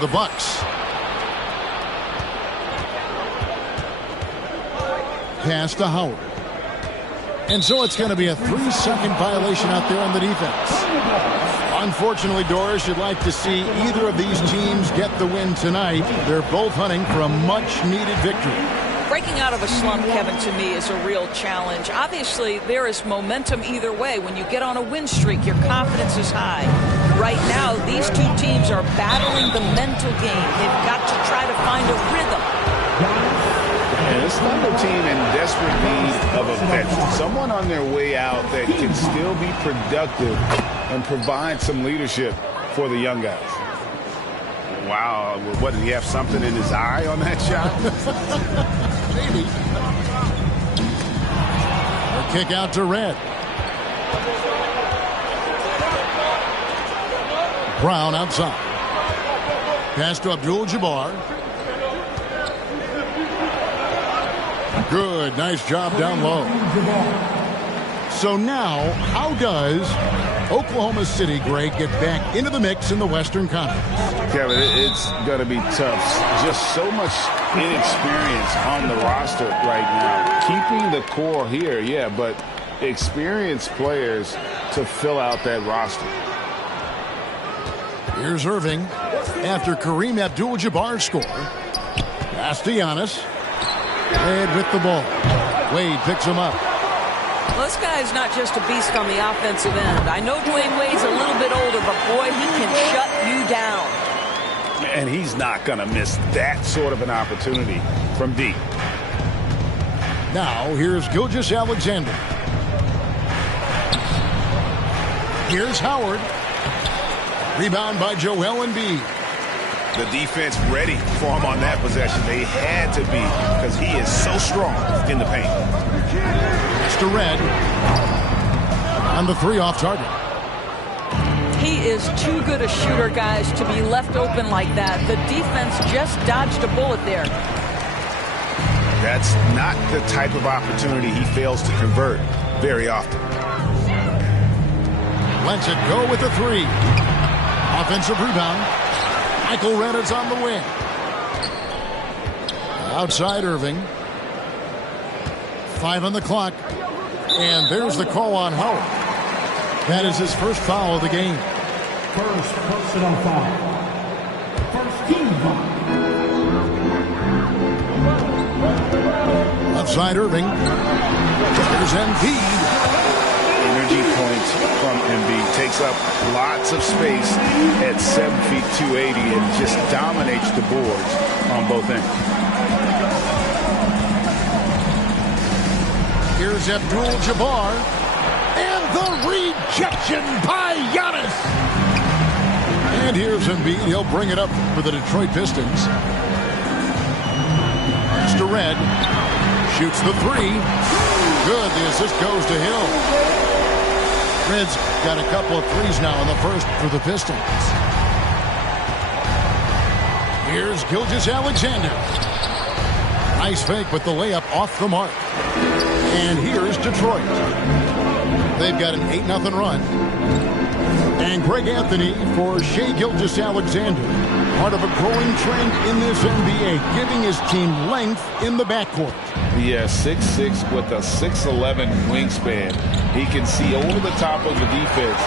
The Bucks. Pass to Howard. And so it's going to be a 3-second violation out there on the defense. Unfortunately, Doris, you'd like to see either of these teams get the win tonight. They're both hunting for a much-needed victory. Breaking out of a slump, Kevin, to me is a real challenge. Obviously, there is momentum either way. When you get on a win streak, your confidence is high. Right now, these two teams are battling the mental game. They've got to try to find a rhythm. And this Thunder team in desperate need of a veteran, someone on their way out that can still be productive and provide some leadership for the young guys. Wow, what, did he have something in his eye on that shot? Maybe. A kick out to Red. Brown outside. Pass to Abdul-Jabbar. Good, nice job down low. So now, how does Oklahoma City, Greg, get back into the mix in the Western Conference? Kevin, it's going to be tough. Just so much inexperience on the roster right now. Keeping the core here, yeah, but experienced players to fill out that roster. Here's Irving after Kareem Abdul-Jabbar score. Pass to Giannis. Wade with the ball. Wade picks him up. Well, this guy's not just a beast on the offensive end. I know Dwayne Wade's a little bit older, but boy, he can shut you down. And he's not going to miss that sort of an opportunity from deep. Now, here's Gilgeous-Alexander. Here's Howard. Rebound by Joel Embiid. The defense ready for him on that possession. They had to be because he is so strong in the paint. Mr. Red on the 3 off target. He is too good a shooter, guys, to be left open like that. The defense just dodged a bullet there. That's not the type of opportunity he fails to convert very often. Lets it go with the 3. Offensive rebound. Michael Reddit's on the wing. Outside Irving. 5 on the clock. And there's the call on Howard. That is his first foul of the game. First personal foul. First team foul. Outside Irving. There's Embiid. Energy points from Embiid. Takes up lots of space at 7 feet 280 and just dominates the boards on both ends. Here's Abdul-Jabbar. And the rejection by Giannis. And here's Embiid. He'll bring it up for the Detroit Pistons. Mr. Red shoots the 3. Good. The assist goes to Hill. Red's got a couple of threes now in the first for the Pistons. Here's Gilgeous-Alexander. Nice fake, but the layup off the mark. And here's Detroit. They've got an 8-0 run. And Greg Anthony for Shai Gilgeous-Alexander. Part of a growing trend in this NBA, giving his team length in the backcourt. Yeah, 6'6" with a 6'11" wingspan. He can see over the top of the defense.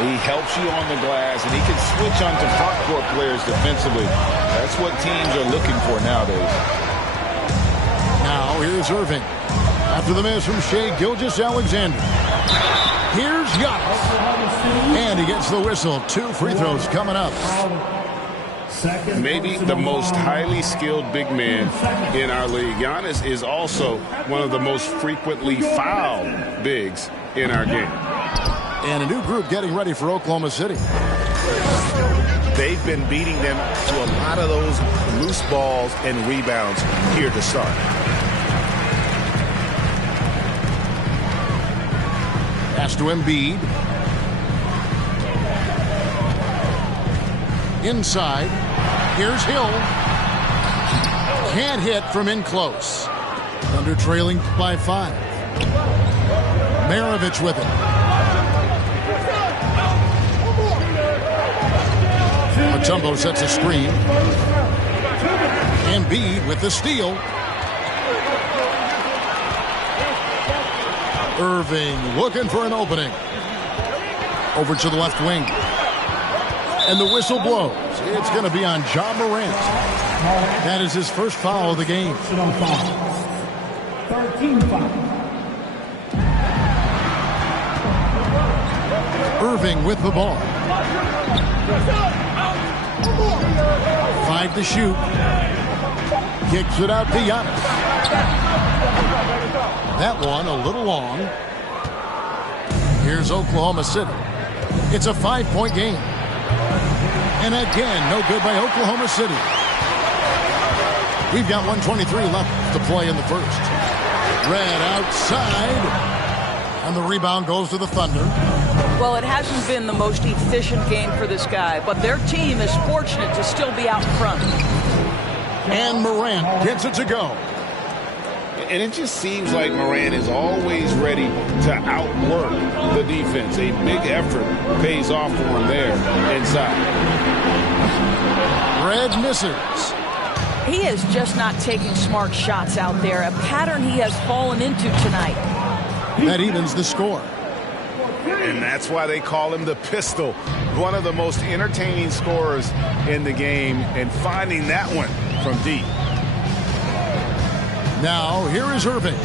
He helps you on the glass, and he can switch onto front-court players defensively. That's what teams are looking for nowadays. Now here's Irving. After the miss from Shai Gilgeous-Alexander. Here's Giannis. And he gets the whistle. 2 free throws coming up. Maybe the most highly skilled big man in our league. Giannis is also one of the most frequently fouled bigs in our game. And a new group getting ready for Oklahoma City. They've been beating them to a lot of those loose balls and rebounds here to start. Pass to Embiid. Inside. Here's Hill. Can't hit from in close. Thunder trailing by 5. Maravich with it. Mutombo sets a screen. Embiid with the steal. Irving looking for an opening. Over to the left wing. And the whistle blows. It's going to be on Ja Morant. That is his first foul of the game. 13 foul. Irving with the ball. 5 to shoot. Kicks it out to Giannis. That one a little long. Here's Oklahoma City. It's a 5-point game. And again, no good by Oklahoma City. We've got 1:23 left to play in the first. Red outside. And the rebound goes to the Thunder. Well, it hasn't been the most efficient game for this guy, but their team is fortunate to still be out in front. And Morant gets it to go. And it just seems like Morant is always ready to outwork the defense. A big effort pays off for him there inside. Red misses. He is just not taking smart shots out there, a pattern he has fallen into tonight. That evens the score. And that's why they call him the pistol. One of the most entertaining scorers in the game, and finding that one from deep. Now, here is Irving.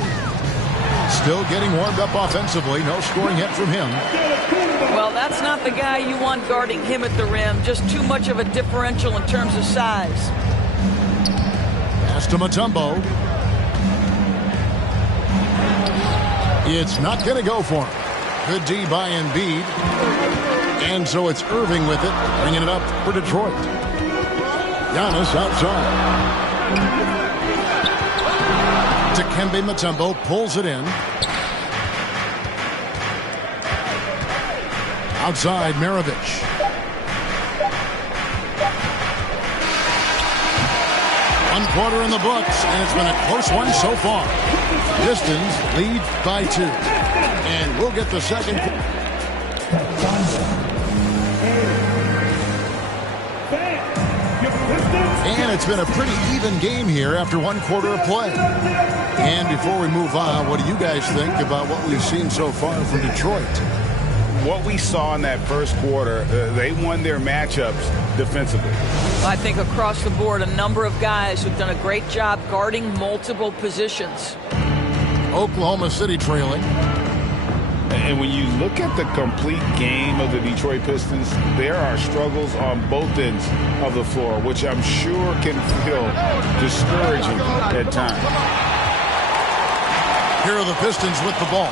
Still getting warmed up offensively. No scoring yet from him. Well, that's not the guy you want guarding him at the rim. Just too much of a differential in terms of size. Pass to Mutombo. It's not going to go for him. Good D by Embiid. And so it's Irving with it, bringing it up for Detroit. Giannis outside. Dikembe Mutombo pulls it in. Outside, Maravich. One quarter in the books, and it's been a close one so far. Pistons lead by 2. And we'll get the second. And it's been a pretty even game here after one quarter of play. And before we move on, what do you guys think about what we've seen so far from Detroit? What we saw in that first quarter, they won their matchups defensively. I think across the board, a number of guys who've done a great job guarding multiple positions. Oklahoma City trailing. And when you look at the complete game of the Detroit Pistons, there are struggles on both ends of the floor, which I'm sure can feel discouraging at times. Here are the Pistons with the ball.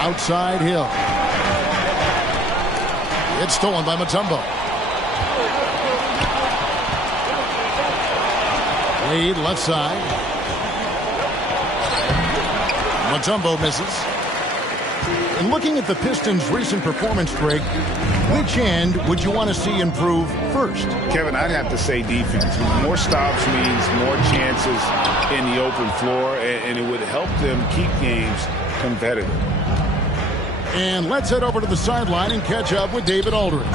Outside Hill. It's stolen by Mutombo. Wade left side. Mutombo misses. And looking at the Pistons' recent performance, Greg, which end would you want to see improve first? Kevin, I'd have to say defense. More stops means more chances in the open floor, and it would help them keep games competitive. And let's head over to the sideline and catch up with David Aldridge.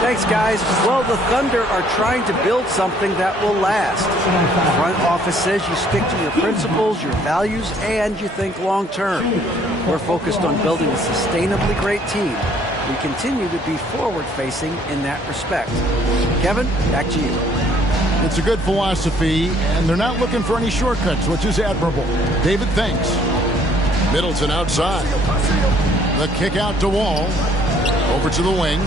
Thanks, guys. Well, the Thunder are trying to build something that will last. The front office says you stick to your principles, your values, and you think long-term. We're focused on building a sustainably great team. We continue to be forward-facing in that respect. Kevin, back to you. It's a good philosophy, and they're not looking for any shortcuts, which is admirable. David, thanks. Middleton outside. The kick out to Wall. Over to the wing.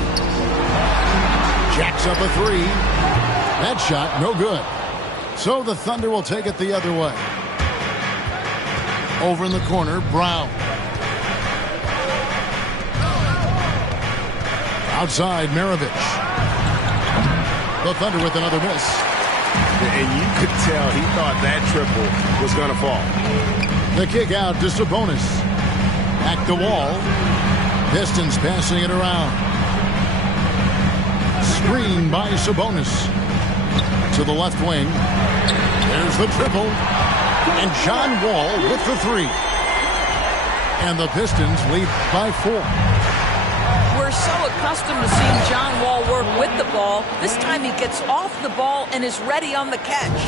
Jacks up a 3. That shot, no good. So the Thunder will take it the other way. Over in the corner, Brown. Outside, Maravich. The Thunder with another miss. And you could tell he thought that triple was going to fall. The kick out to Sabonis. Back to Wall. Pistons passing it around. Screen by Sabonis. To the left wing. There's the triple. And John Wall with the 3. And the Pistons lead by 4. so accustomed to seeing John Wall work with the ball. This time he gets off the ball and is ready on the catch.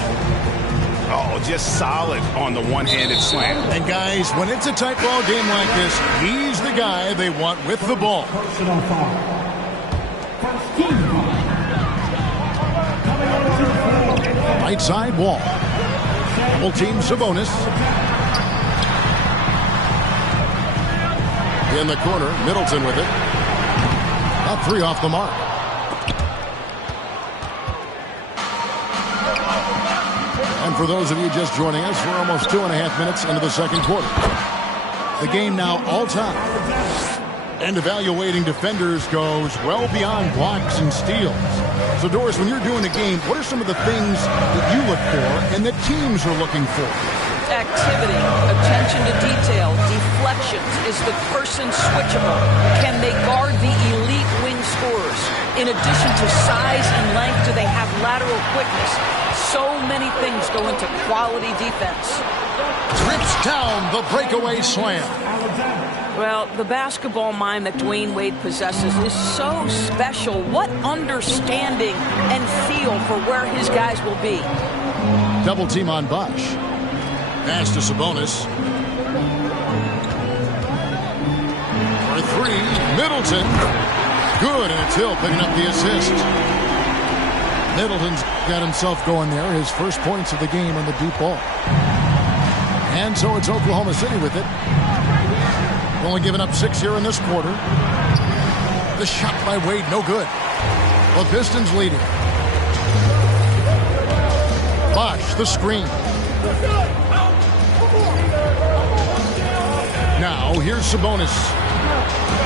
Oh, just solid on the one-handed slam. And guys, when it's a tight ball game like this, he's the guy they want with the ball. Personal foul. First team foul. Coming on to the floor. Right side Wall. Double team Sabonis. In the corner, Middleton with it. About 3 off the mark. And for those of you just joining us, we're almost 2.5 minutes into the second quarter. The game now all time. And evaluating defenders goes well beyond blocks and steals. So, Doris, when you're doing a game, what are some of the things that you look for and that teams are looking for? Activity, attention to detail, deflections. Is the person switchable? Can they guard the elite wing scorers? In addition to size and length, do they have lateral quickness? So many things go into quality defense. Trips down the breakaway slam. Well, the basketball mind that Dwayne Wade possesses is so special. What understanding and feel for where his guys will be. Double team on Bosch. Pass to Sabonis. For 3, Middleton. Good, and it's Hill picking up the assist. Middleton's got himself going there. His first points of the game on the deep ball. And so it's Oklahoma City with it. Only giving up 6 here in this quarter. The shot by Wade, no good. The Pistons leading. Bosch, the screen. Now, here's Sabonis.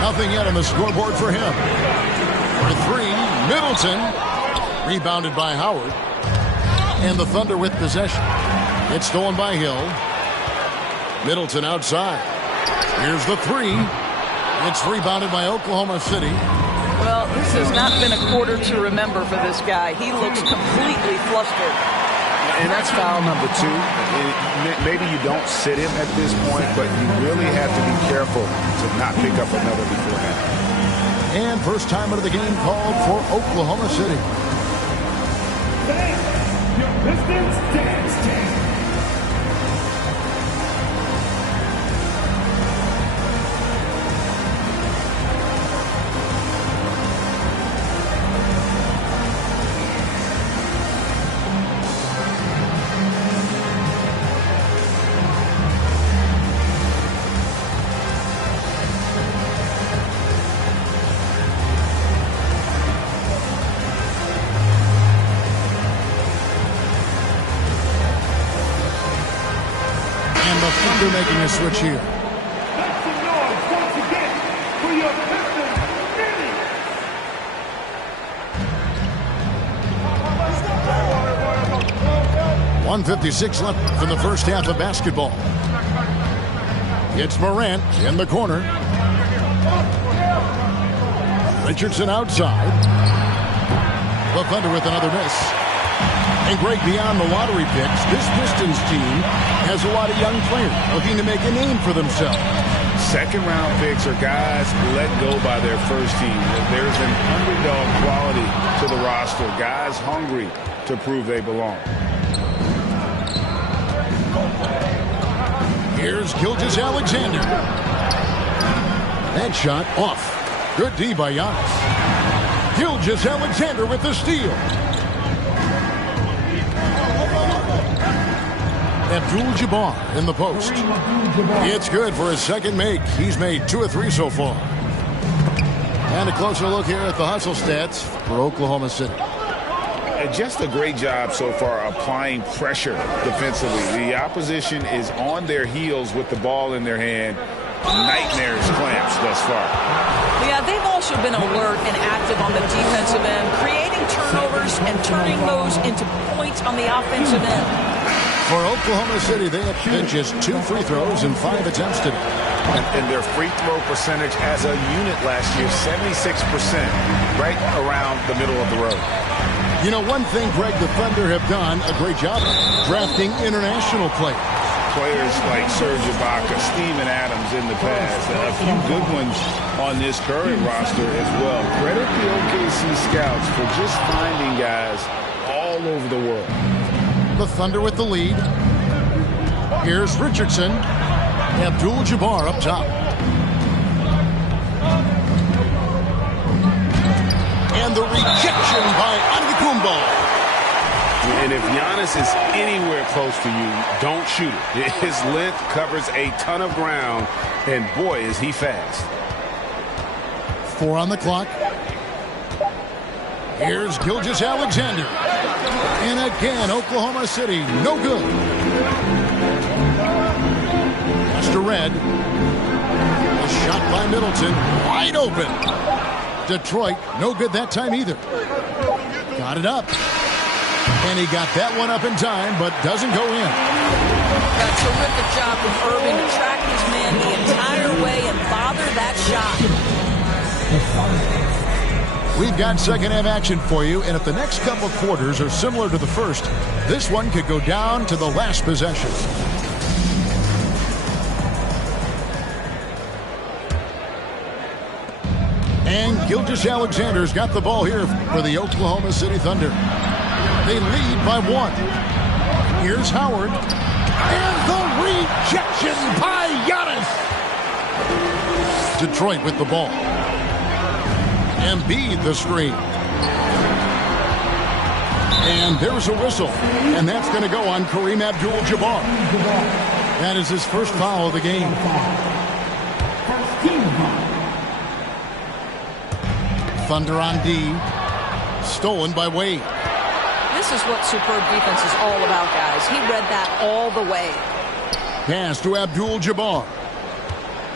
Nothing yet on the scoreboard for him. For 3, Middleton. Rebounded by Howard. And the Thunder with possession. It's stolen by Hill. Middleton outside. Here's the 3. It's rebounded by Oklahoma City. Well, this has not been a quarter to remember for this guy. He looks completely flustered. And that's foul number 2. Maybe you don't sit him at this point, but you really have to be careful to not pick up another before that. And first time of the game called for Oklahoma City. Your Pistons dance team. Thunder making a switch here. Make some noise once again for your Pistons City. 1:56 left in the first half of basketball. It's Morant in the corner. Richardson outside. The Thunder with another miss. And Greg, beyond the lottery picks, this Pistons team has a lot of young players looking to make a name for themselves. Second-round picks are guys let go by their first team. There's an underdog quality to the roster. Guys hungry to prove they belong. Here's Gilgeous-Alexander. That shot off. Good D by Giannis. Gilgeous-Alexander with the steal. Abdul-Jabbar in the post. It's good for his second make. He's made 2 of 3 so far. And a closer look here at the hustle stats for Oklahoma City. Just a great job so far applying pressure defensively. The opposition is on their heels with the ball in their hand. Nightmares clamps thus far. Yeah, they've also been alert and active on the defensive end, creating turnovers and turning those into points on the offensive end. For Oklahoma City, they have been just 2 free throws and 5 attempts today. And their free throw percentage as a unit last year, 76%, right around the middle of the road. You know, one thing, Greg, the Thunder have done a great job of drafting international players. players like Serge Ibaka, Steven Adams in the past, a few good ones on this current roster as well. Credit the OKC scouts for just finding guys all over the world. The Thunder with the lead. Here's Richardson. Abdul-Jabbar up top. And the rejection by Antetokounmpo. And if Giannis is anywhere close to you, don't shoot it. His length covers a ton of ground, and boy, is he fast. 4 on the clock. Here's Gilgeous-Alexander. And again, Oklahoma City, no good. Pass to Red. A shot by Middleton, wide open. Detroit, no good that time either. Got it up. And he got that one up in time, but doesn't go in. A terrific job from Irving to track his man the entire way and bother that shot. We've got second half action for you, and if the next couple quarters are similar to the first, this one could go down to the last possession. And Gilgeous-Alexander's got the ball here for the Oklahoma City Thunder. They lead by 1. Here's Howard. And the rejection by Giannis. Detroit with the ball. Embiid the screen. And there's a whistle. And that's going to go on Kareem Abdul-Jabbar. That is his first foul of the game. Thunder on D. Stolen by Wade. This is what superb defense is all about, guys. He read that all the way. Pass to Abdul-Jabbar.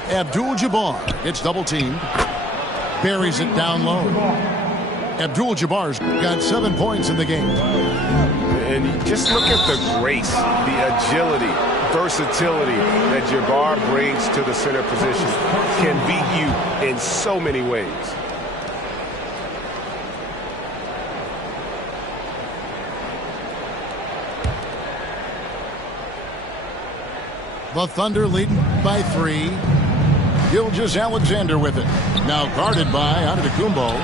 Abdul-Jabbar gets double-teamed. Buries it down low. Abdul-Jabbar's got 7 points in the game. And just look at the grace, the agility, versatility that Jabbar brings to the center position. Can beat you in so many ways. The Thunder leading by 3. Gilgeous-Alexander with it. Now guarded by Antetokounmpo.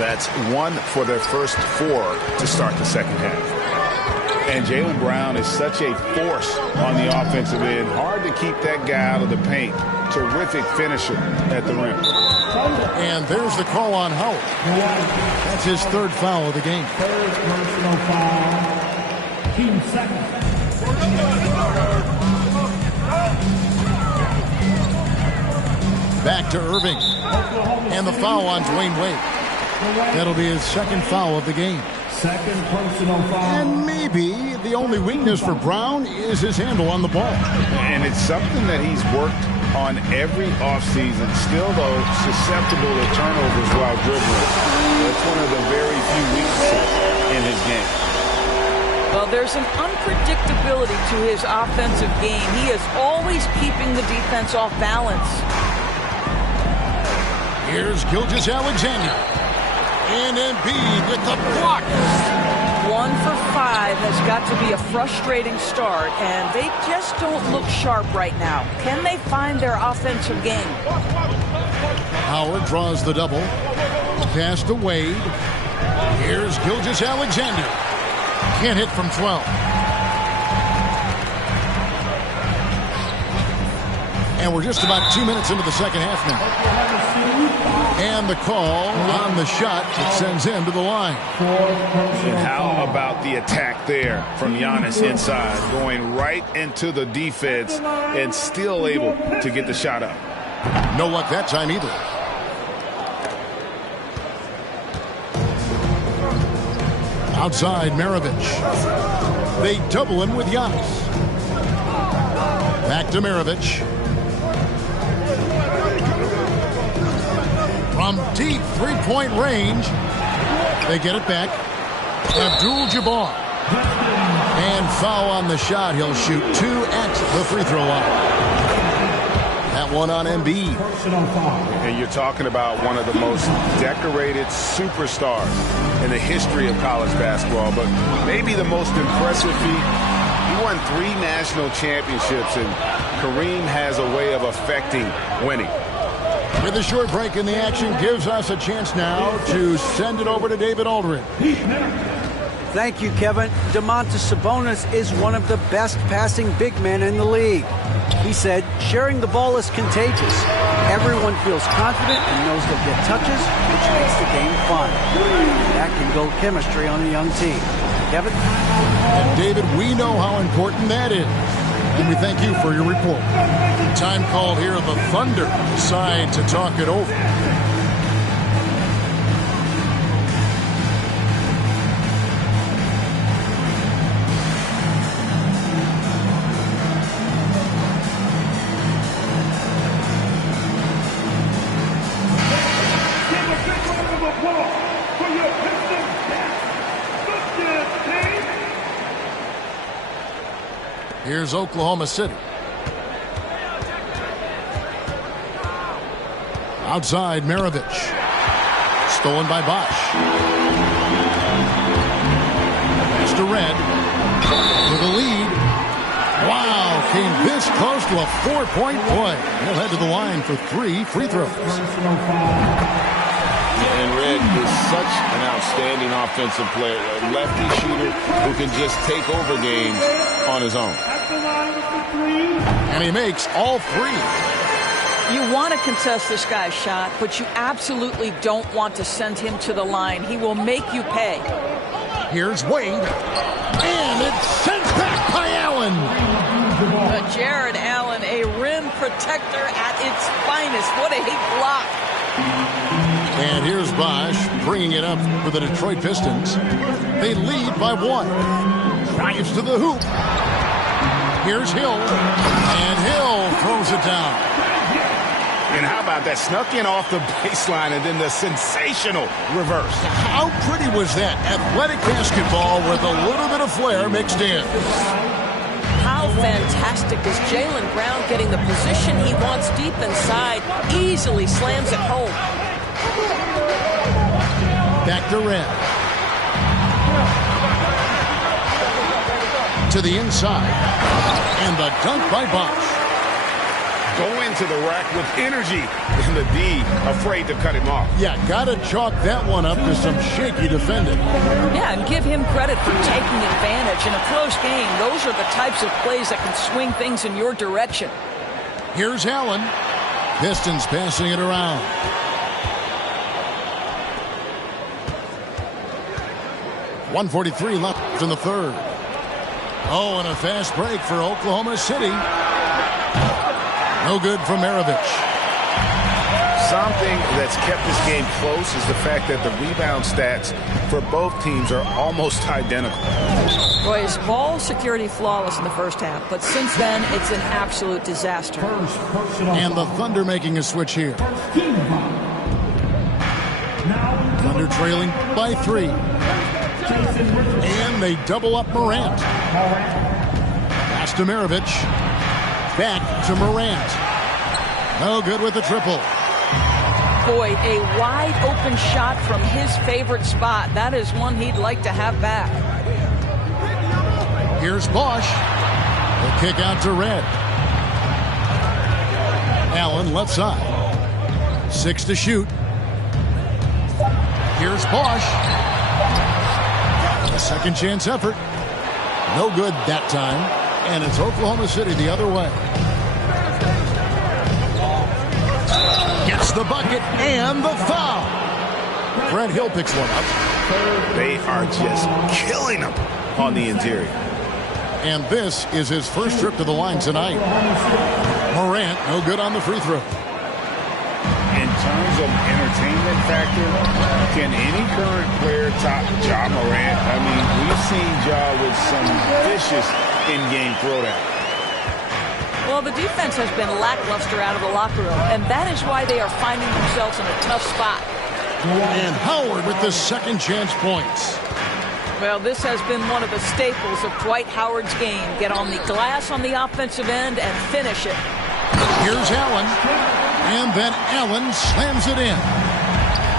That's 1 for their first 4 to start the second half. And Jaylen Brown is such a force on the offensive end. Hard to keep that guy out of the paint. Terrific finisher at the rim. And there's the call on Howard. That's his 3rd foul of the game. 3rd personal foul. Team second. Back to Irving. And the foul on Dwayne Wade. That'll be his 2nd foul of the game. 2nd personal foul. And maybe the only weakness for Brown is his handle on the ball. And it's something that he's worked on every offseason. Still, though, susceptible to turnovers while dribbling. That's one of the very few weaknesses in his game. Well, there's an unpredictability to his offensive game. He is always keeping the defense off balance. Here's Gilgeous-Alexander. And Embiid with the block. 1 for 5 has got to be a frustrating start, and they just don't look sharp right now. Can they find their offensive game? Howard draws the double. Pass to Wade. Here's Gilgeous-Alexander. Can't hit from 12. And we're just about 2 minutes into the second half now. And the call on the shot that sends him to the line. And how about the attack there from Giannis inside, going right into the defense and still able to get the shot up. No luck that time either. Outside Maravich. They double him with Giannis. Back to Maravich. From deep three-point range, they get it back. Abdul-Jabbar. And foul on the shot. He'll shoot 2 at the free throw line. That one on Embiid. And you're talking about one of the most decorated superstars in the history of college basketball, but maybe the most impressive feat. He won won 3 national championships, and Kareem has a way of affecting winning. With a short break in the action, gives us a chance now to send it over to David Aldridge. Thank you, Kevin. Domantas Sabonis is one of the best passing big men in the league. He said, sharing the ball is contagious. Everyone feels confident and knows they'll get touches, which makes the game fun. That can build chemistry on a young team. Kevin? And David, we know how important that is. And we thank you for your report. Time called here. The Thunder decide to talk it over. Here's Oklahoma City. Outside, Maravich. Stolen by Bosch. Pass to Red. For the lead. Wow, came this close to a 4-point play. He'll head to the line for 3 free throws. And Red is such an outstanding offensive player, a lefty shooter who can just take over games on his own. And he makes all 3. You want to contest this guy's shot, but you absolutely don't want to send him to the line. He will make you pay. Here's Wade. And it's sent back by Allen. Jared Allen, a rim protector at its finest. What a block. And here's Bosch bringing it up for the Detroit Pistons. They lead by 1. Drives to the hoop. Here's Hill. And Hill throws it down. And how about that? Snuck in off the baseline and then the sensational reverse. How pretty was that? Athletic basketball with a little bit of flair mixed in. How fantastic is Jaylen Brown getting the position he wants deep inside. Easily slams it home. Back to Red. To the inside. And the dunk by Bosch. Go into the rack with energy. And the D afraid to cut him off. Yeah, got to chalk that one up to some shaky defending. Yeah, and give him credit for taking advantage. In a close game, those are the types of plays that can swing things in your direction. Here's Allen. Pistons passing it around. .143 left in the third. Oh, and a fast break for Oklahoma City. No good from Maravich. Something that's kept this game close is the fact that the rebound stats for both teams are almost identical. Boy, his ball security flawless in the first half, but since then, it's an absolute disaster. And the Thunder making a switch here. Thunder trailing by 3. And they double up Morant. Pass to Maravich. Back to Morant. No good with the triple. Boy, a wide open shot from his favorite spot. That is one he'd like to have back. Here's Bosch. The kick out to Red. Allen left side. 6 to shoot. Here's Bosch. A second chance effort. No good that time. And it's Oklahoma City the other way. Gets the bucket and the foul. Brent Hill picks one up. They are just killing him on the interior. And this is his first trip to the line tonight. Morant, no good on the free throw. In terms of entertainment factor, can any current player top Ja Morant? I mean, we've seen Ja with some vicious in-game throwdown. Well, the defense has been lackluster out of the locker room, and that is why they are finding themselves in a tough spot. And Howard with the second chance points. Well, this has been one of the staples of Dwight Howard's game. Get on the glass on the offensive end and finish it. Here's Allen. And then Allen slams it in.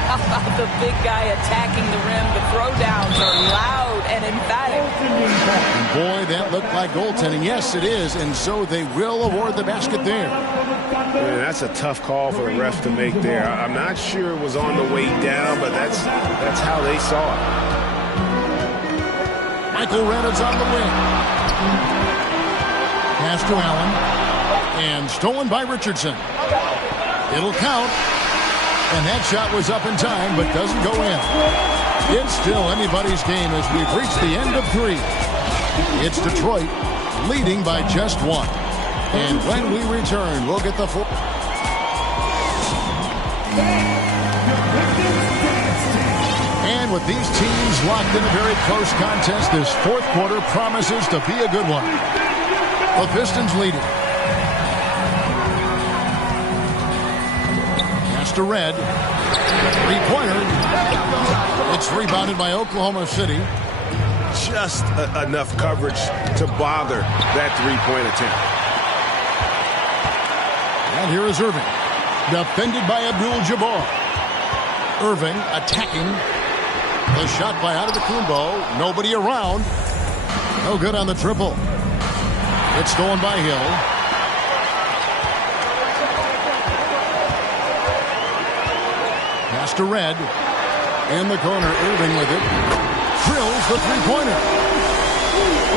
How about the big guy attacking the rim? The throwdowns are loud and emphatic. And boy, that looked like goaltending. Yes, it is, and so they will award the basket there. Man, that's a tough call for the ref to make there. I'm not sure it was on the way down, but that's how they saw it. Michael Reynolds on the wing. Pass to Allen. And stolen by Richardson. It'll count. And that shot was up in time, but doesn't go in. It's still anybody's game as we've reached the end of 3. It's Detroit leading by just 1. And when we return, we'll get the 4. And with these teams locked in a very close contest, this fourth quarter promises to be a good one. The Pistons leading. Pass to Red. Three-pointer. It's rebounded by Oklahoma City. Just enough coverage to bother that three-point attempt. And here is Irving. Defended by Abdul-Jabbar. Irving attacking. The shot by Antetokounmpo. Nobody around. No good on the triple. It's stolen by Hill. Pass to Red. In the corner, Irving with it. Drills the three-pointer.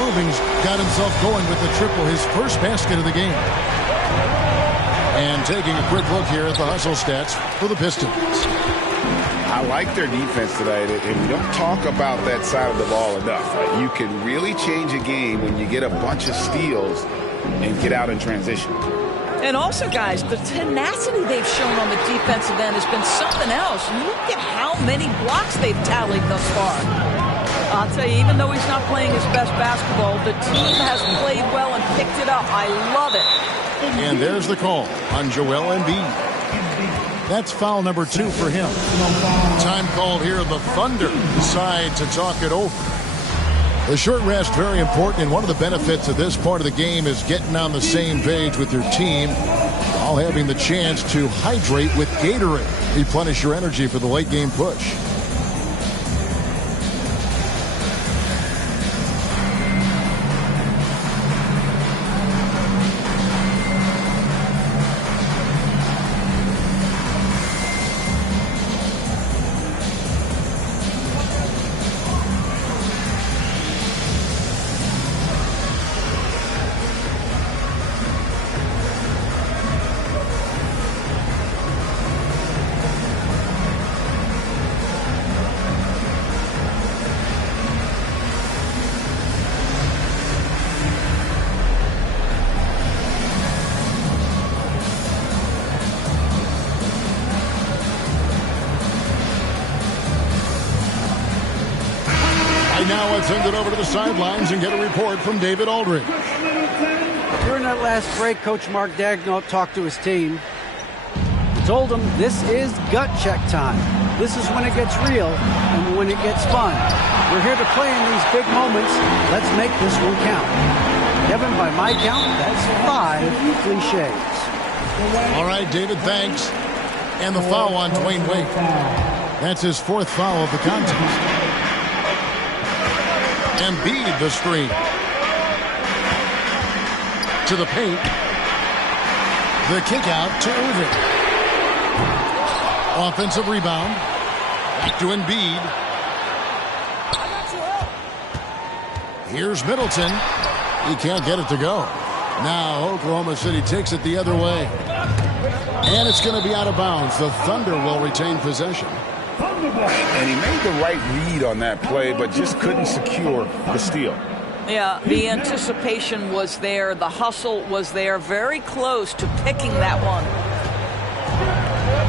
Irving's got himself going with the triple, his first basket of the game. And taking a quick look here at the hustle stats for the Pistons. I like their defense tonight, and we don't talk about that side of the ball enough. You can really change a game when you get a bunch of steals and get out in transition. And also, guys, the tenacity they've shown on the defensive end has been something else. Look at how many blocks they've tallied thus far. I'll tell you, even though he's not playing his best basketball, the team has played well and picked it up. I love it. And there's the call on Joel Embiid. That's foul number 2 for him. Time called here. The Thunder decide to talk it over. The short rest, very important, and one of the benefits of this part of the game is getting on the same page with your team while having the chance to hydrate with Gatorade. Replenish your energy for the late game push. Now let's send it over to the sidelines and get a report from David Aldridge. During that last break, Coach Mark Daigneault talked to his team. He told them this is gut check time. This is when it gets real and when it gets fun. We're here to play in these big moments. Let's make this one count. Kevin, by my count, that's 5 cliches. All right, David, thanks. And the foul on Dwayne Wade. That's his 4th foul of the contest. Embiid the screen. To the paint. The kick out to Irving. Offensive rebound. Back to Embiid. Here's Middleton. He can't get it to go. Now Oklahoma City takes it the other way. And it's going to be out of bounds. The Thunder will retain possession. And he made the right read on that play, but just couldn't secure the steal. Yeah, the anticipation was there. The hustle was there. Very close to picking that one.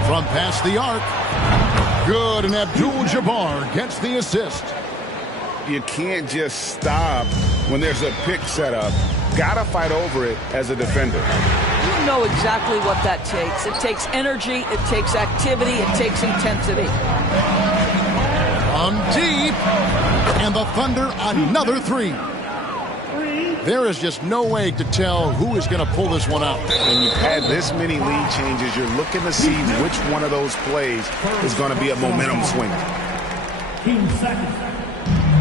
From past the arc. Good, and Abdul-Jabbar gets the assist. You can't just stop when there's a pick set up. Gotta fight over it as a defender. You know exactly what that takes. It takes energy, it takes activity, it takes intensity. Deep, and the Thunder another 3. There is just no way to tell who is going to pull this one out. When you've had this many lead changes, you're looking to see which one of those plays is going to be a momentum swing.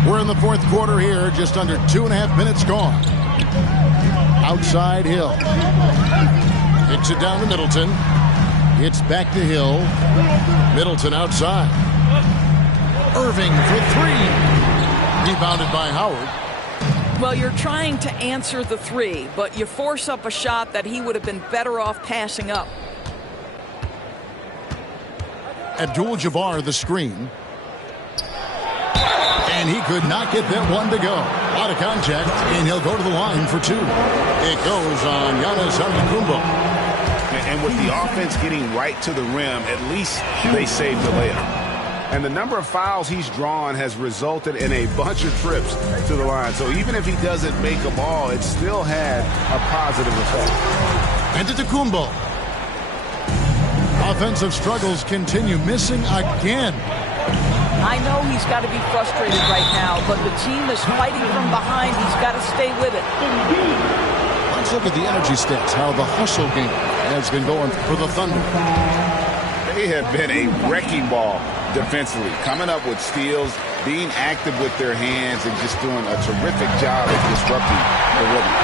We're in the fourth quarter here, just under 2.5 minutes gone. Outside Hill. Kicks it down to Middleton. It's back to Hill. Middleton outside. Irving for three. Rebounded by Howard. Well, you're trying to answer the three, but you force up a shot that he would have been better off passing up. Abdul-Jabbar the screen. And he could not get that one to go. A lot of contact, and he'll go to the line for two. It goes on Giannis Antetokounmpo. And with the offense getting right to the rim, at least they saved the layup. And the number of fouls he's drawn has resulted in a bunch of trips to the line. So even if he doesn't make a ball, it still had a positive effect. Antetokounmpo. Offensive struggles continue, missing again. I know he's got to be frustrated right now, but the team is fighting from behind. He's got to stay with it. Let's look at the energy stats, how the hustle game has been going for the Thunder. They have been a wrecking ball defensively, coming up with steals, being active with their hands, and just doing a terrific job at disrupting the rhythm.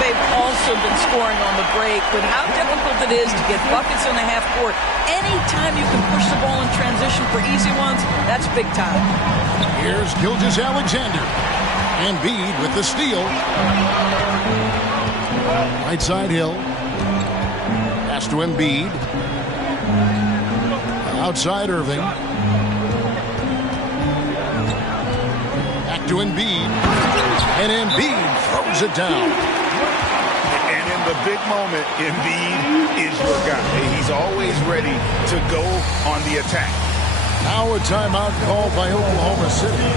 They've also been scoring on the break, but how difficult it is to get buckets in the half court. Anytime you can push the ball in transition for easy ones, that's big time. Here's Gilgeous-Alexander. Embiid with the steal. Right side Hill. Pass to Embiid. Outside Irving. Back to Embiid. And Embiid throws it down. And in the big moment, Embiid is your guy. He's always ready to go on the attack. Now a timeout called by Oklahoma City.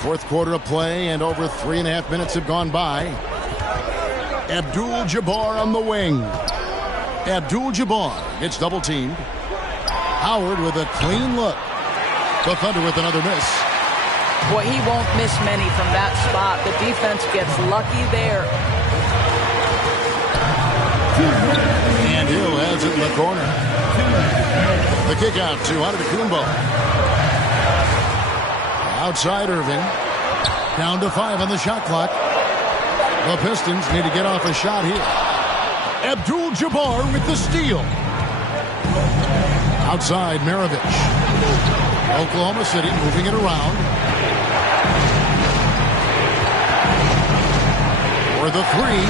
Fourth quarter of play, and over 3.5 minutes have gone by. Abdul-Jabbar on the wing. Abdul-Jabbar gets double-teamed. Howard with a clean look. The Thunder with another miss. Boy, he won't miss many from that spot. The defense gets lucky there. And Hill has it in the corner. The kick out to Antetokounmpo. Outside Irving. Down to 5 on the shot clock. The Pistons need to get off a shot here. Abdul-Jabbar with the steal. Outside Maravich. Oklahoma City moving it around. For the three.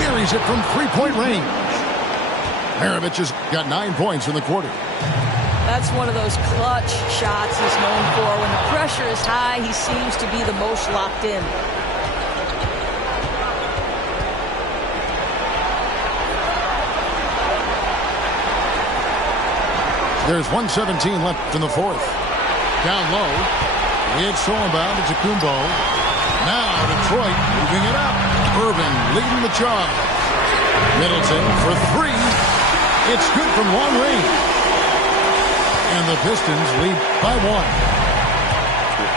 Buries it from three-point range. Maravich has got 9 points in the quarter. That's one of those clutch shots he's known for. When the pressure is high, he seems to be the most locked in. There's 1:17 left in the fourth. Down low. It's Solomon to Kumbo. Now Detroit moving it up. Irving leading the charge. Middleton for three. It's good from long range. And the Pistons lead by 1.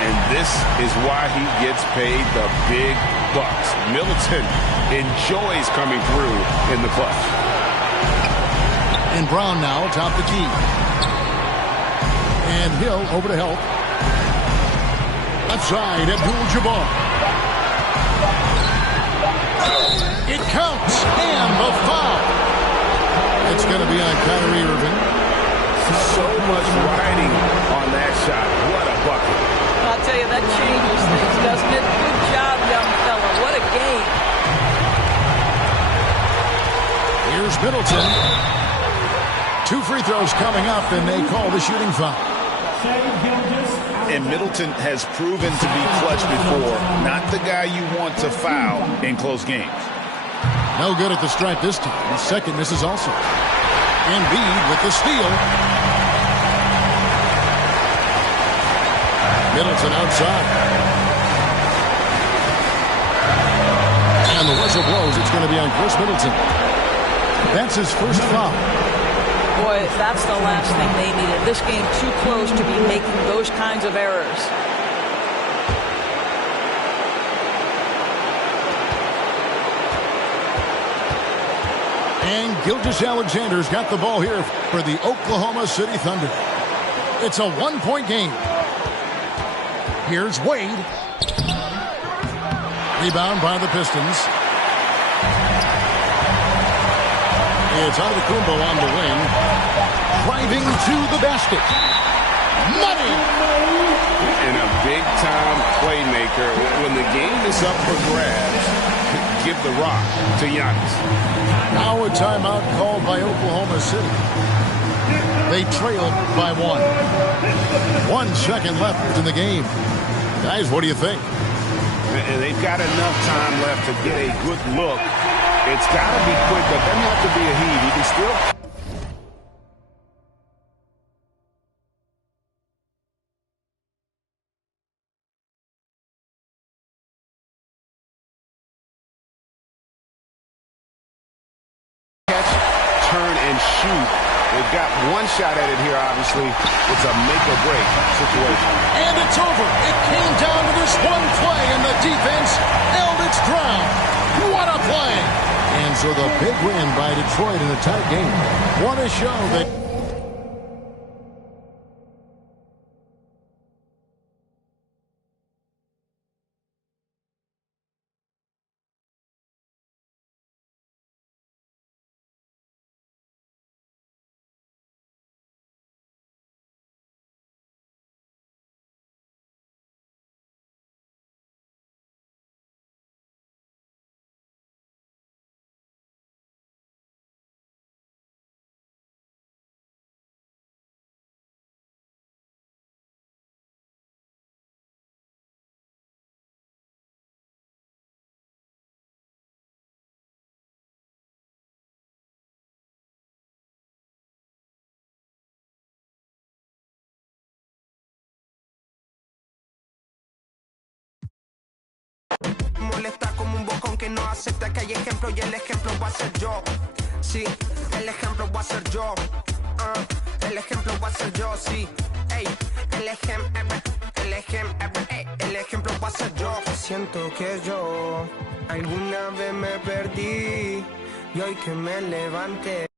And this is why he gets paid the big bucks. Middleton enjoys coming through in the clutch. And Brown now atop the key. And Hill over to help. Left side, Abdul-Jabbar. It counts. And the foul. It's going to be on Kyrie Irving. So much riding on that shot. What a bucket. I'll tell you, that changes things, doesn't it? Good job, young fella. What a game. Here's Middleton. 2 free throws coming up, and they call the shooting foul. And Middleton has proven to be clutch before. Not the guy you want to foul in close games. No good at the stripe this time. The second misses also. Embiid with the steal. Middleton outside. And the whistle blows. It's going to be on Chris Middleton. That's his first foul. Boy, that's the last thing they needed. This game too close to be making those kinds of errors. And Gilgeous-Alexander's got the ball here for the Oklahoma City Thunder. It's a one-point game. Here's Wade. Rebound by the Pistons. It's Antetokounmpo on the wing. Driving to the basket. Money! And a big-time playmaker. When the game is up for grabs, give the rock to Giannis. Now a timeout called by Oklahoma City. They trail by 1. 1 second left in the game. Guys, what do you think? And they've got enough time left to get a good look. It's got to be quick, but doesn't have to be a heave. You can still catch, turn, and shoot. They've got one shot at it here, obviously. It's a make-or-break situation. And it's over. It came down to this one play, and the defense held its ground. What a play! And so the big win by Detroit in a tight game. What a show that... Molesta como un bocón que no acepta que hay ejemplo y el ejemplo va a ser yo. Sí, el ejemplo va a ser yo. El ejemplo va a ser yo, sí. Ey, el ejemplo va a ser yo. Siento que yo alguna vez me perdí y hoy que me levanté.